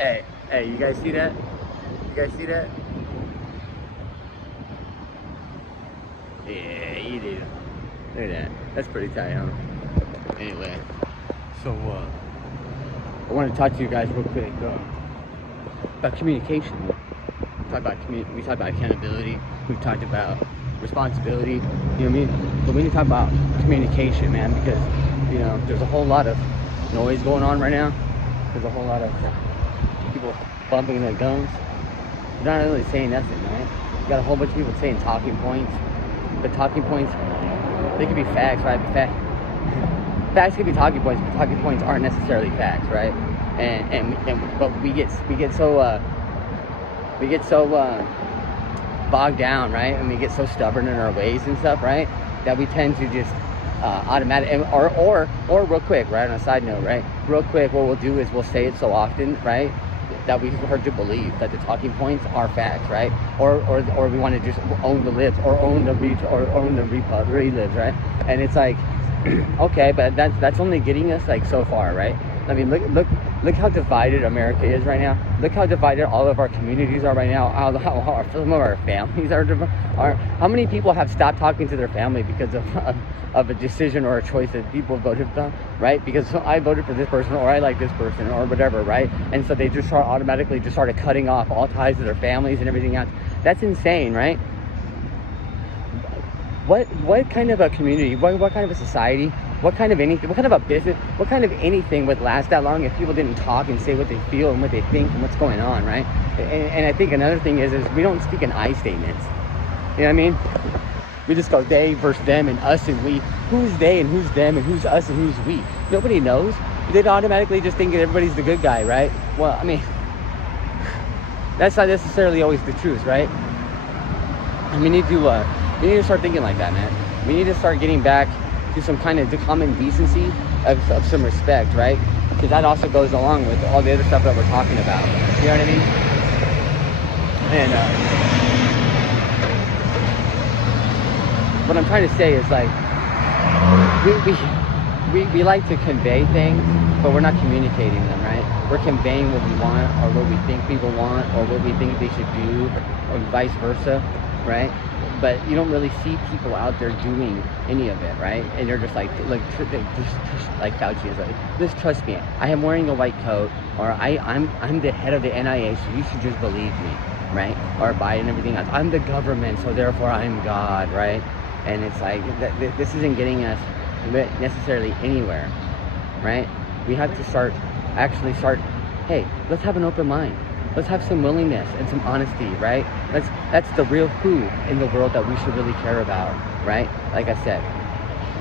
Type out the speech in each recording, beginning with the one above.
Hey, you guys see that? You guys see that? Yeah, you do. Look at that. That's pretty tight, huh? Anyway, so I want to talk to you guys real quick about communication. We talked about accountability. We've talked about responsibility. You know what I mean? But we need to talk about communication, man, because there's a whole lot of noise going on right now. There's a whole lot of people bumping their guns. They're not really saying nothing, right? You got a whole bunch of people saying talking points. But talking points, they could be facts, right? Facts could be talking points, but talking points aren't necessarily facts, right? But we get so bogged down, right? And we get so stubborn in our ways and stuff, right? That we tend to just or real quick, right? On a side note, right? Real quick, what we'll do is we'll say it so often, right? That we've heard to believe that the talking points are facts, right? Or we want to just own the libs or own the relibs, right? And it's like, okay, but that's only getting us like so far, right? I mean, look how divided America is right now. Look how divided all of our communities are right now. How some of our families are. How many people have stopped talking to their family because of a decision or a choice that people voted for, right? Because I voted for this person, or I like this person, or whatever, right? And so they just automatically started cutting off all ties to their families and everything else. That's insane, right? What kind of a community, what kind of a society, what kind of anything, what kind of a business, what kind of anything would last that long if people didn't talk and say what they feel and what they think and what's going on, right? And I think another thing is we don't speak in I statements. You know what I mean? We just go they versus them and us and we. Who's they and who's them and who's us and who's we? Nobody knows. They'd automatically just think that everybody's the good guy, right? Well, I mean, that's not necessarily always the truth, right? And we need to start thinking like that, man. We need to start getting back to some kind of common decency of some respect, right? Because that also goes along with all the other stuff that we're talking about. You know what I mean? And what I'm trying to say is like we like to convey things, but we're not communicating them, right? We're conveying what we want or what we think people want or what we think they should do or vice versa, right? But you don't really see people out there doing any of it, right? And you're just like Fauci is like, just trust me. I am wearing a white coat, or I'm the head of the NIH, so you should just believe me, right? Or Biden and everything else. I'm the government, so therefore I'm God, right? And it's like this isn't getting us necessarily anywhere, right? We have to start. Hey, let's have an open mind. Let's have some willingness and some honesty, right? That's the real who in the world that we should really care about, right? Like I said,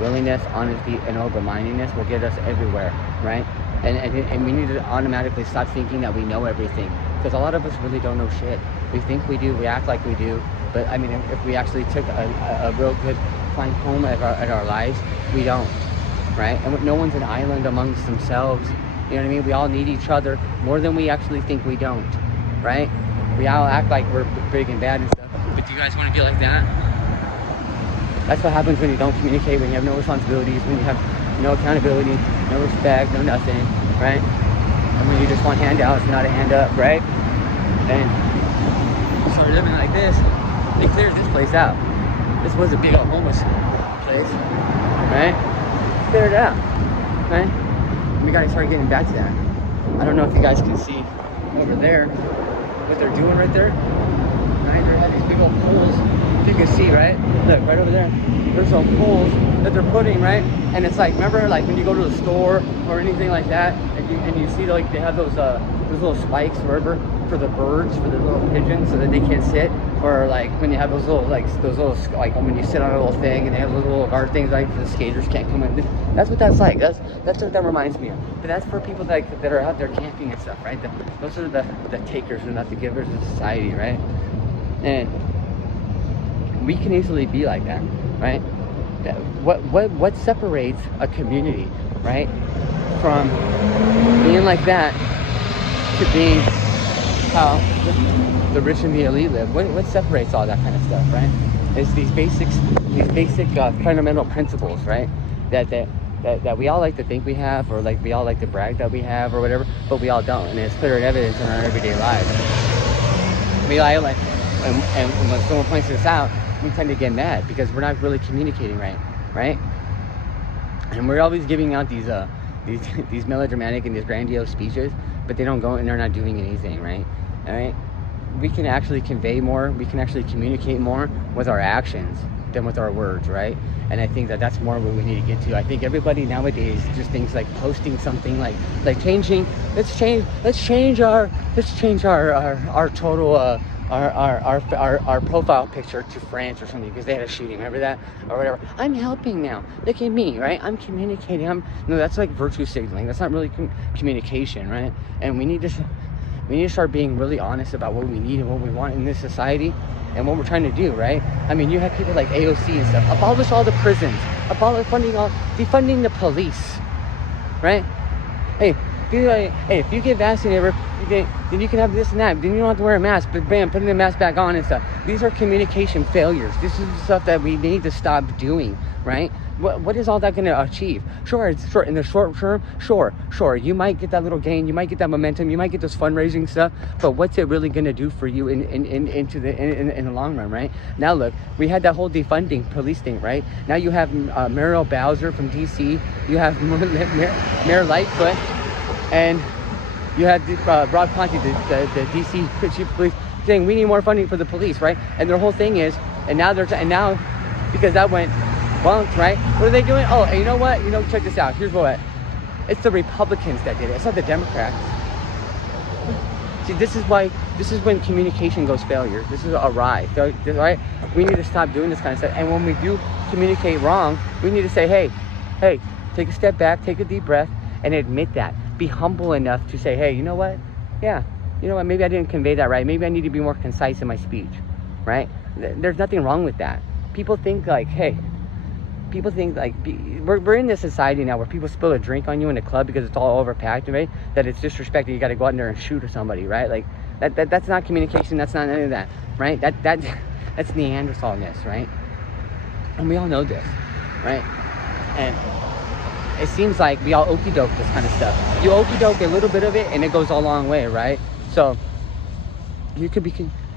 willingness, honesty, and open-mindedness will get us everywhere, right? And we need to automatically stop thinking that we know everything, because a lot of us really don't know shit. We think we do, we act like we do, but I mean, if we actually took a real good fine home at our lives, we don't, right? And no one's an island amongst themselves. You know what I mean? We all need each other more than we actually think we don't, right? We all act like we're big and bad and stuff. But do you guys want to be like that? That's what happens when you don't communicate, when you have no responsibilities, when you have no accountability, no respect, no nothing, right? And when you just want handouts, not a hand up, right? And you start living like this, they cleared this place out. This was a big old homeless place, right? Cleared it out, right? We gotta start getting back to that. I don't know if you guys can see over there what they're doing right there. Right, they have these big old poles. If you can see, right? Look, right over there. There's some poles that they're putting, right? And it's like, remember, like when you go to the store or anything like that, and you see like they have those little spikes wherever for the birds, for the little pigeons, so that they can't sit. Or like when you have those little like when you sit on a little thing and they have those little guard things, like the skaters can't come in. That's what that's like. That's what that reminds me of. But that's for people that are out there camping and stuff, right? Those are the takers and not the givers of society, right? And we can easily be like that, right? What separates a community, right, from being like that to being how the rich and the elite live? What separates all that kind of stuff, right? Is these basic fundamental principles, right? That that we all like to think we have, or like we all like to brag that we have or whatever, but we all don't, and it's clear evidence in our everyday lives. We all like, and when someone points this out, we tend to get mad because we're not really communicating right? And we're always giving out these melodramatic and these grandiose speeches, but they don't go and they're not doing anything, right? All right. We can actually convey more. We can actually communicate more with our actions than with our words, right? And I think that's more what we need to get to. I think everybody nowadays just thinks like posting something like changing. Let's change our total our profile picture to France or something because they had a shooting. Remember that or whatever. I'm helping now. Look at me, right? I'm communicating. No, that's like virtue signaling. That's not really communication, right? And we need to start being really honest about what we need and what we want in this society and what we're trying to do, right? I mean, you have people like AOC and stuff. Abolish all the prisons. Defunding the police, right? Hey, if you get vaccinated, then you can have this and that. Then you don't have to wear a mask. But bam, putting the mask back on and stuff. These are communication failures. This is the stuff that we need to stop doing, right? What is all that going to achieve? Sure, it's short in the short term. Sure. You might get that little gain. You might get that momentum. You might get those fundraising stuff. But what's it really going to do for you in the long run, right? Now look, we had that whole defunding police thing, right? Now you have Muriel Bowser from DC. You have Mayor Lightfoot, and you have Rob Conti, the DC chief of police, saying we need more funding for the police, right? And their whole thing is, and now because that went bunked, right? What are they doing? Oh, and you know what? Check this out. Here's what. It's the Republicans that did it. It's not the Democrats. See, this is when communication goes failure. This is awry, right? We need to stop doing this kind of stuff. And when we do communicate wrong, we need to say, hey, take a step back, take a deep breath, and admit that. Be humble enough to say, hey, you know what? Yeah, you know what? Maybe I didn't convey that right. Maybe I need to be more concise in my speech, right? There's nothing wrong with that. People think like, we're in this society now where people spill a drink on you in a club because it's all overpacked, right? That it's disrespectful. You got to go out there and shoot or somebody, right? Like that's not communication. That's not any of that, right? That's Neanderthalness, right? And we all know this, right? And it seems like we all okie doke this kind of stuff. You okie doke a little bit of it and it goes a long way, right? So you could be,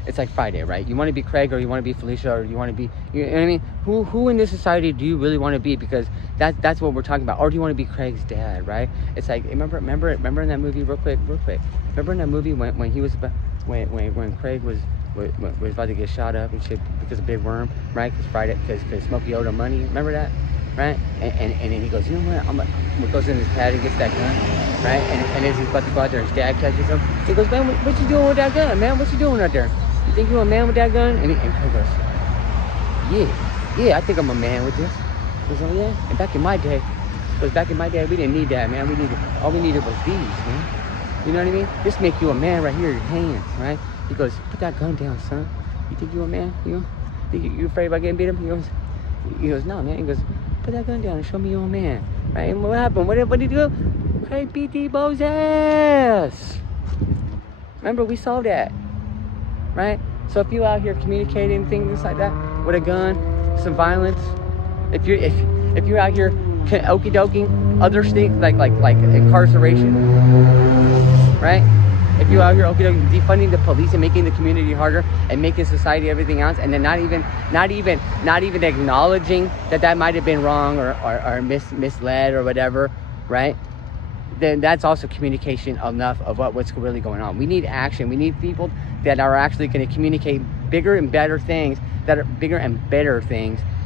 it's like Friday, right? You want to be Craig or you want to be Felicia or you want to be, you know what I mean? Who in this society do you really want to be? Because that's what we're talking about. Or do you want to be Craig's dad, right? It's like, remember in that movie real quick. Remember in that movie when he was about, when Craig was about to get shot up and shit because of Big Worm, right? Because Smokey owed him money. Remember that? Right? And then he goes, you know what? Goes in his pad and gets that gun, right? And as he's about to go out there, his dad catches him. He goes, man, what you doing with that gun, man? What you doing out there? You think you're a man with that gun? And Craig goes, yeah, I think I'm a man with this. He goes, oh yeah? And back in my day, we didn't need that, man. All we needed was these, man. You know what I mean? This make you a man right here, your hands, right? He goes, put that gun down, son. You think you a man? You know? Think you afraid about getting beat up? He goes, no, man. He goes, put that gun down and show me you're a man, right? And what happened? What did he do? Craig beat Debo's ass. Remember, we saw that, right? So if you out here communicating things like that with a gun, some violence, if you're out here okie doking other things like incarceration, right? If you're out here defunding the police and making the community harder and making society everything else, and then not even acknowledging that might have been wrong or misled or whatever, right? Then that's also communication enough of what's really going on. We need action. We need people that are actually going to communicate bigger and better things,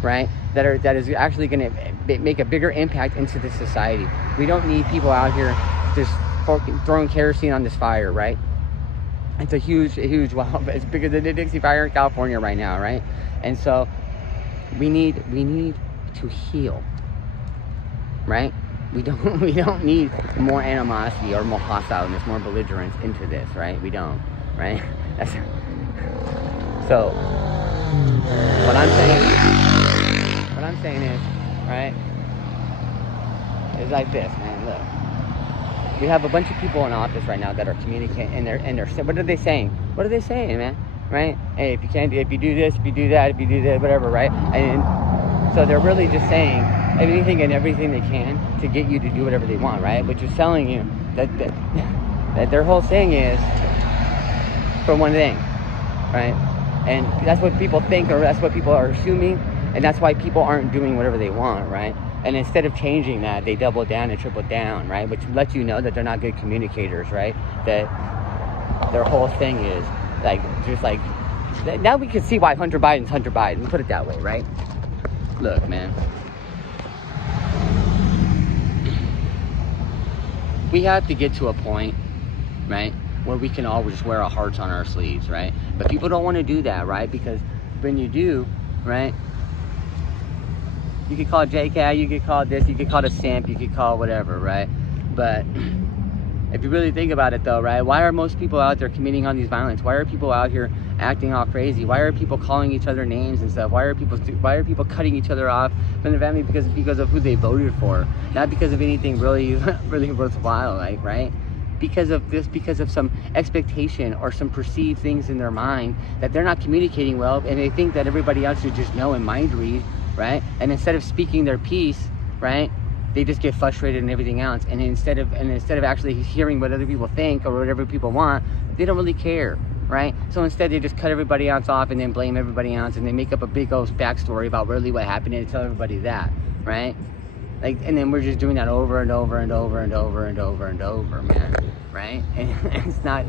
right? That is actually going to make a bigger impact into the society. We don't need people out here just throwing kerosene on this fire, right? It's a huge, well, it's bigger than the Dixie Fire in California right now, right? And so we need to heal, right? We don't need more animosity or more hostilities, more belligerence into this, right? We don't, right? So what I'm saying is, right? It's like this, man. Look. We have a bunch of people in office right now that are communicating, and they're what are they saying? What are they saying, man? Right? Hey, if you do this, if you do that, whatever, right? And so they're really just saying, anything and everything they can to get you to do whatever they want, right? Which is telling you that their whole thing is for one thing, right? And that's what people think, or that's what people are assuming, and that's why people aren't doing whatever they want, right? And instead of changing that, they double down and triple down, right? Which lets you know that they're not good communicators, right? That their whole thing is like, just like, now we can see why Hunter Biden's Hunter Biden, put it that way, right? Look, man, we have to get to a point, right, where we can all just wear our hearts on our sleeves, right? But people don't want to do that, right? Because when you do, right, you could call it JK, you could call it this, you could call it a simp, you could call it whatever, right? But if you really think about it though, right, why are most people out there committing on these violence? Why are people out here acting all crazy? Why are people calling each other names and stuff? Why are people cutting each other off from their family? Because of who they voted for, not because of anything really really worthwhile, like, right? Because of some expectation or some perceived things in their mind that they're not communicating well, and they think that everybody else should just know and mind read, right? And instead of speaking their piece, right, they just get frustrated and everything else. And instead of actually hearing what other people think or whatever people want, they don't really care, right? So instead they just cut everybody else off and then blame everybody else, and they make up a big old backstory about really what happened and tell everybody that, right? Like, and then we're just doing that over and over and over and over and over and over, man, right? And it's not,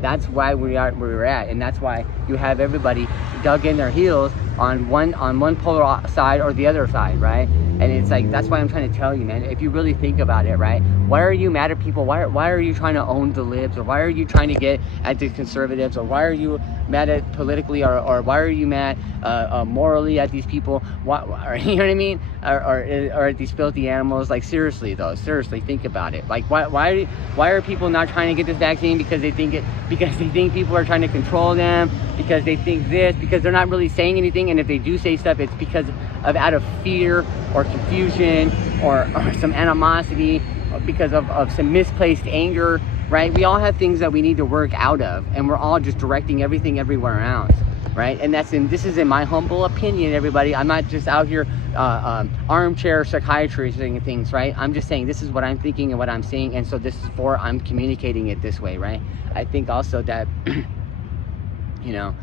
that's why we are where we're at, and that's why you have everybody dug in their heels on one polar side or the other side, right? And it's like, that's why I'm trying to tell you, man, if you really think about it, right, why are you mad at people? Why are you trying to own the libs, or why are you trying to get at the conservatives, or why are you mad at politically, or why are you mad morally at these people? Why, you know what I mean? Or at these filthy animals? Like, seriously though, seriously, think about it. Like, why are people not trying to get this vaccine? Because they think people are trying to control them, because they think this, because they're not really saying anything, and if they do say stuff, it's because of out of fear or confusion or some animosity, or because of some misplaced anger, right? We all have things that we need to work out of, and we're all just directing everything everywhere else, right? And this is in my humble opinion, everybody. I'm not just out here armchair psychiatrist saying things, right? I'm just saying this is what I'm thinking and what I'm seeing, and so I'm communicating it this way, right? I think also that you know,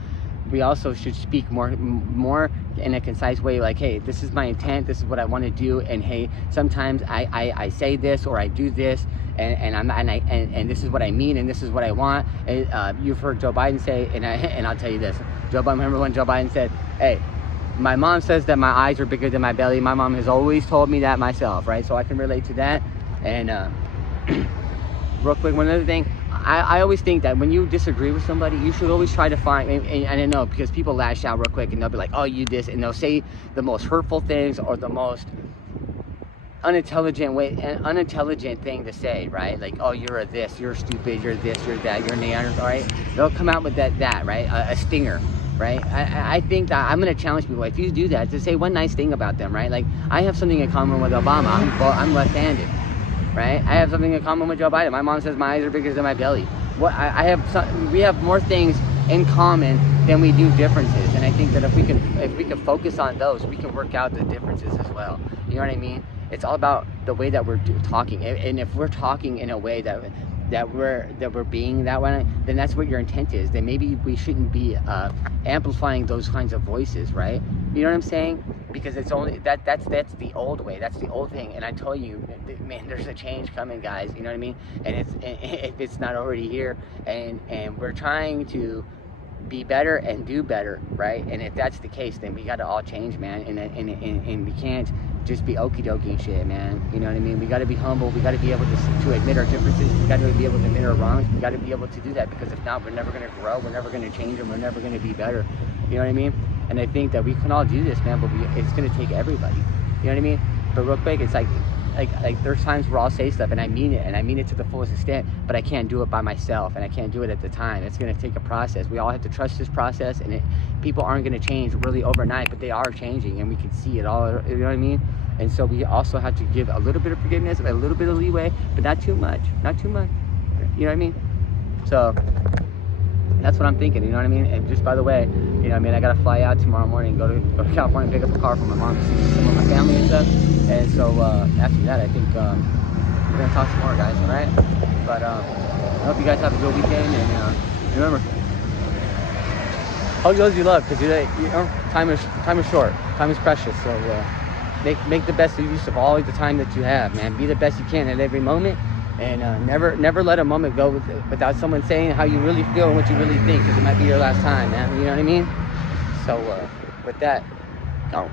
we also should speak more in a concise way, like, hey, this is my intent, this is what I want to do, and hey, sometimes I say this or I do this, and this is what I mean, and this is what I want. And, you've heard Joe Biden say, and I'll tell you this, remember when Joe Biden said, hey, my mom says that my eyes are bigger than my belly. My mom has always told me that myself, right? So I can relate to that. And real quick, one other thing, I always think that when you disagree with somebody, you should always try to find, and I know, because people lash out real quick and they'll be like, oh, you this, and they'll say the most hurtful things or the most unintelligent thing to say, right? Like, oh, you're a this, you're stupid, you're this, you're that, you're Neanderthal, right? They'll come out with that, right? A stinger, right? I think that I'm going to challenge people, if you do that, to say one nice thing about them, right? Like, I have something in common with Obama. I'm left-handed, right? I have something in common with Joe Biden. My mom says my eyes are bigger than my belly. We have more things in common than we do differences, and I think that if we can focus on those, we can work out the differences as well. You know what I mean? It's all about the way that we're talking, and if we're talking in a way that we're being that way, then that's what your intent is. Then maybe we shouldn't be amplifying those kinds of voices, right? You know what I'm saying? Because it's only that's the old way, that's the old thing. And I tell you, man, there's a change coming, guys. You know what I mean? And if it's not already here, and we're trying to be better and do better, right? And if that's the case, then we got to all change, man. And we can't just be okie dokie shit, man. You know what I mean? We got to be humble. We got to be able to admit our differences. We got to be able to admit our wrongs. We got to be able to do that, because if not, we're never going to grow. We're never going to change, and we're never going to be better. You know what I mean? And I think that we can all do this, man, but it's going to take everybody. You know what I mean? But real quick, it's like there's times where I'll say stuff and I mean it to the fullest extent, but I can't do it by myself, and I can't do it at the time. It's going to take a process. We all have to trust this process, and people aren't going to change really overnight, but they are changing, and we can see it all. You know what I mean? And so we also have to give a little bit of forgiveness, a little bit of leeway, but not too much. You know what I mean? So That's what I'm thinking, you know what I mean? And just by the way, you know what I mean, I gotta fly out tomorrow morning, go to California, pick up a car for my mom to see some of my family and stuff. And so after that, I think we're gonna talk some more, guys. All right? But I hope you guys have a good weekend, and remember, hug those you love, because you know, time is short, time is precious. So make the best use of all the time that you have, man. Be the best you can at every moment. And never let a moment go without someone saying how you really feel and what you really think, because it might be your last time, man. You know what I mean? So with that, go.